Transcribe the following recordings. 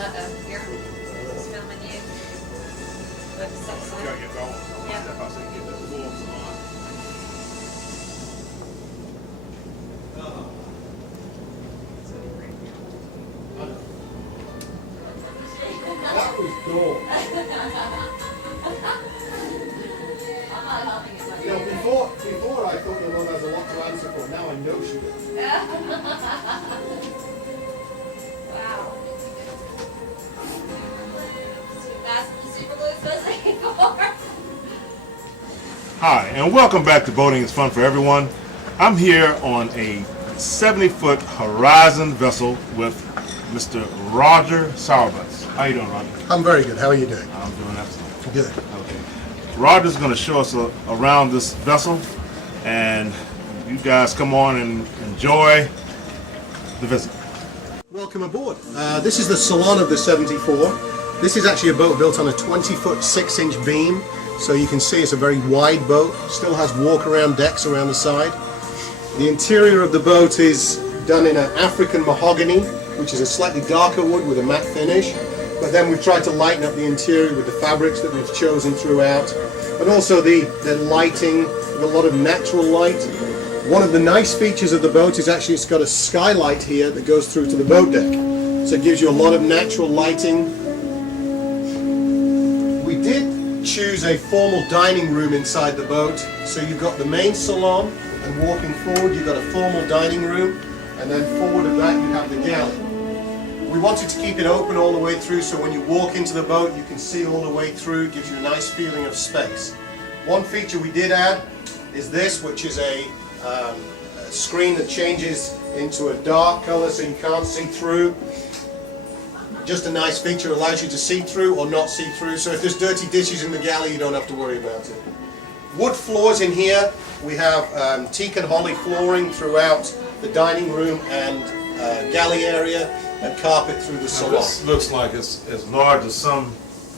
Uh-oh, here. It's filming you. But step You aside. gotta get going. Yeah. Step out so you can get the full salon. That was cool. I'm not helping you much. You know, before I thought your mum has a lot to answer for. Now I know she does. Wow. That's what the super glue is supposed to be for. Hi, and welcome back to Boating is Fun for Everyone. I'm here on a 70-foot Horizon vessel with Mr. Roger Sauerbutz. How you doing, Roger? I'm very good. How are you doing? I'm doing excellent. Good. Okay. Roger's going to show us around this vessel, and you guys come on and enjoy the visit. Welcome aboard. This is the salon of the 74. This is actually a boat built on a 20-foot 6-inch beam, so you can see it's a very wide boat. Still has walk-around decks around the side. The interior of the boat is done in an African mahogany, which is a slightly darker wood with a matte finish. But then we've tried to lighten up the interior with the fabrics that we've chosen throughout. And also the lighting, with a lot of natural light. One of the nice features of the boat is actually it's got a skylight here that goes through to the boat deck. So it gives you a lot of natural lighting. We did choose a formal dining room inside the boat. So you've got the main salon, and walking forward you've got a formal dining room. And then forward of that you have the galley. We wanted to keep it open all the way through, so when you walk into the boat you can see all the way through. It gives you a nice feeling of space. One feature we did add is this, which is a screen that changes into a dark color so you can't see through. Just a nice feature, allows you to see through or not see through, so if there's dirty dishes in the galley you don't have to worry about it. Wood floors in here. We have teak and holly flooring throughout the dining room and galley area, and carpet through the salon. This looks like it's as large as some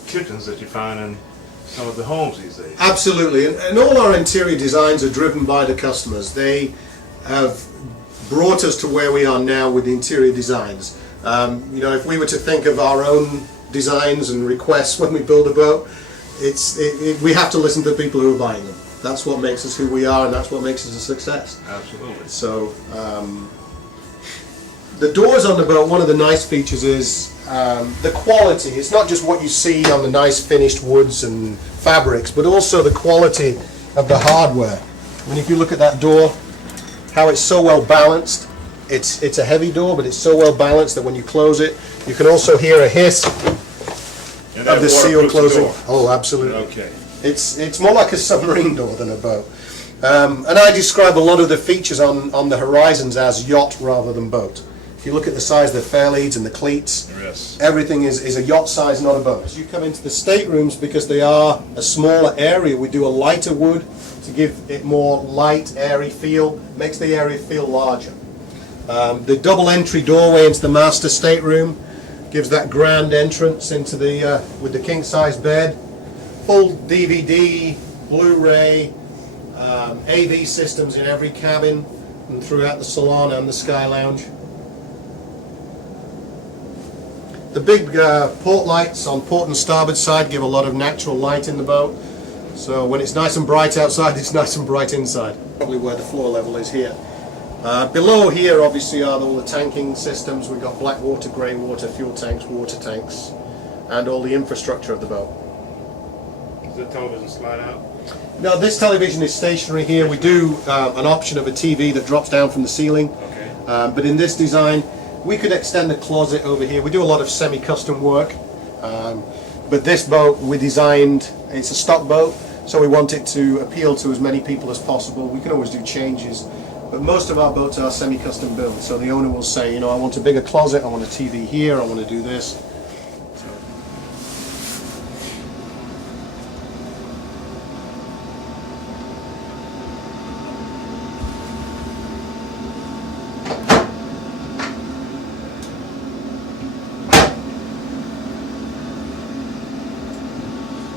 kitchens that you find in some of the homes these days. Absolutely, and all our interior designs are driven by the customers. They have brought us to where we are now with the interior designs. You know, if we were to think of our own designs and requests when we build a boat, we have to listen to the people who are buying them. That's what makes us who we are, and that's what makes us a success. Absolutely. So, the doors on the boat, one of the nice features is the quality. It's not just what you see on the nice finished woods and fabrics, but also the quality of the hardware. I mean, if you look at that door, how it's so well balanced. It's a heavy door, but it's so well balanced that when you close it, you can also hear a hiss of the seal closing. Oh, absolutely. Okay. It's more like a submarine door than a boat. And I describe a lot of the features on the Horizons as yacht rather than boat. If you look at the size of the fairleads and the cleats, Yes. everything is a yacht size, not a boat. As you come into the staterooms, because they are a smaller area, we do a lighter wood to give it more light, airy feel, makes the area feel larger. The double entry doorway into the master stateroom gives that grand entrance into the with the king size bed, full DVD, Blu-ray, AV systems in every cabin and throughout the salon and the sky lounge. The big port lights on port and starboard side give a lot of natural light in the boat. So when it's nice and bright outside, it's nice and bright inside. Probably where the floor level is here. Below here obviously are all the tanking systems. We've got black water, grey water, fuel tanks, water tanks, and all the infrastructure of the boat. Does the television slide out? Now this television is stationary here. We do an option of a TV that drops down from the ceiling. Okay. But in this design, we could extend the closet over here. We do a lot of semi-custom work. But this boat we designed, it's a stock boat, so we want it to appeal to as many people as possible. We can always do changes, but most of our boats are semi-custom built. So the owner will say, you know, I want a bigger closet, I want a TV here, I want to do this.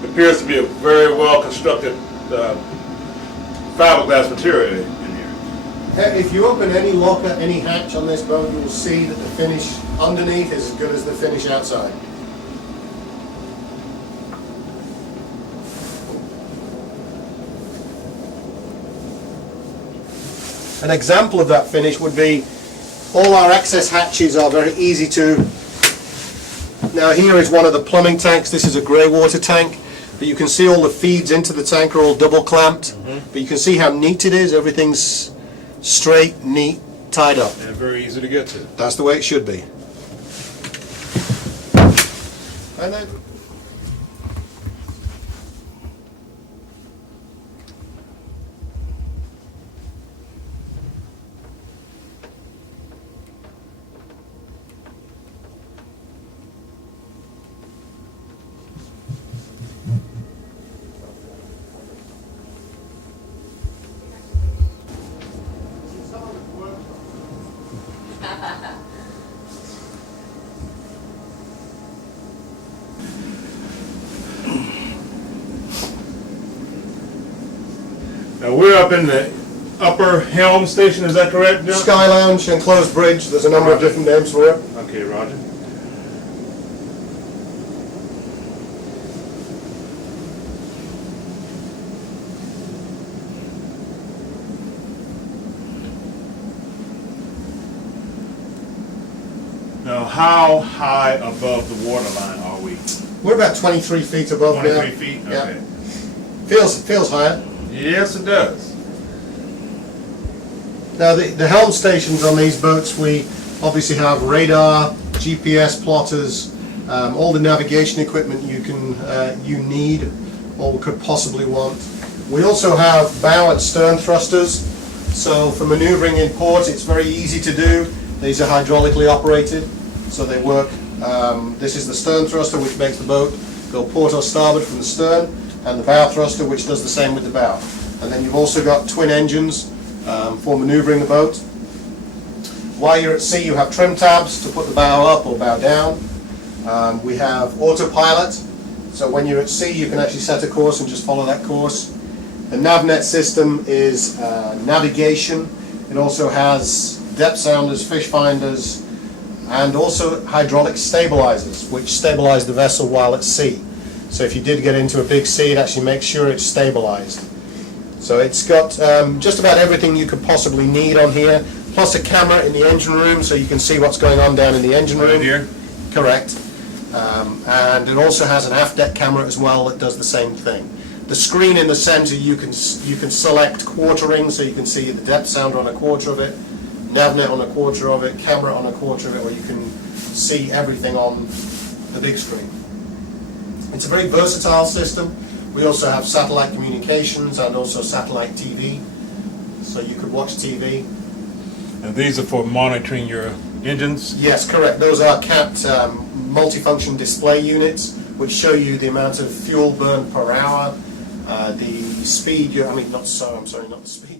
Appears to be a very well constructed fiberglass material in here. If you open any locker, any hatch on this boat, you will see that the finish underneath is as good as the finish outside. An example of that finish would be all our access hatches are very easy to. Now here is one of the plumbing tanks. This is a grey water tank, but you can see all the feeds into the tank are all double clamped. But you can see how neat it is. Everything's straight, neat, tied up. And very easy to get to. That's the way it should be. And then Now we're up in the upper helm station, is that correct, John? Sky Lounge, enclosed bridge, there's a number of different names for it. Okay, Roger. Now, how high above the water line are we? We're about 23 feet above now. 23 feet? Okay. Yeah. Feels higher. Yes, it does. Now the helm stations on these boats, we obviously have radar, GPS plotters, all the navigation equipment you need or could possibly want. We also have bow and stern thrusters, so for maneuvering in port it's very easy to do. These are hydraulically operated, so they work. This is the stern thruster, which makes the boat go port or starboard from the stern, and the bow thruster, which does the same with the bow. And then you've also got twin engines for maneuvering the boat. While you're at sea, you have trim tabs to put the bow up or bow down. We have autopilot, so when you're at sea you can actually set a course and just follow that course. The NavNet system is navigation. It also has depth sounders, fish finders, and also hydraulic stabilizers, which stabilize the vessel while at sea. So if you did get into a big sea, it actually makes sure it's stabilized. So it's got just about everything you could possibly need on here, plus a camera in the engine room so you can see what's going on down in the engine room. Right here? Correct. And it also has an aft deck camera as well that does the same thing. The screen in the center, you can select quartering, so you can see the depth sounder on a quarter of it, NavNet on a quarter of it, camera on a quarter of it, or you can see everything on the big screen. It's a very versatile system. We also have satellite communications and also satellite TV, so you could watch TV. And these are for monitoring your engines? Yes, correct. Those are CAT multifunction display units, which show you the amount of fuel burned per hour, the speed, not the speed.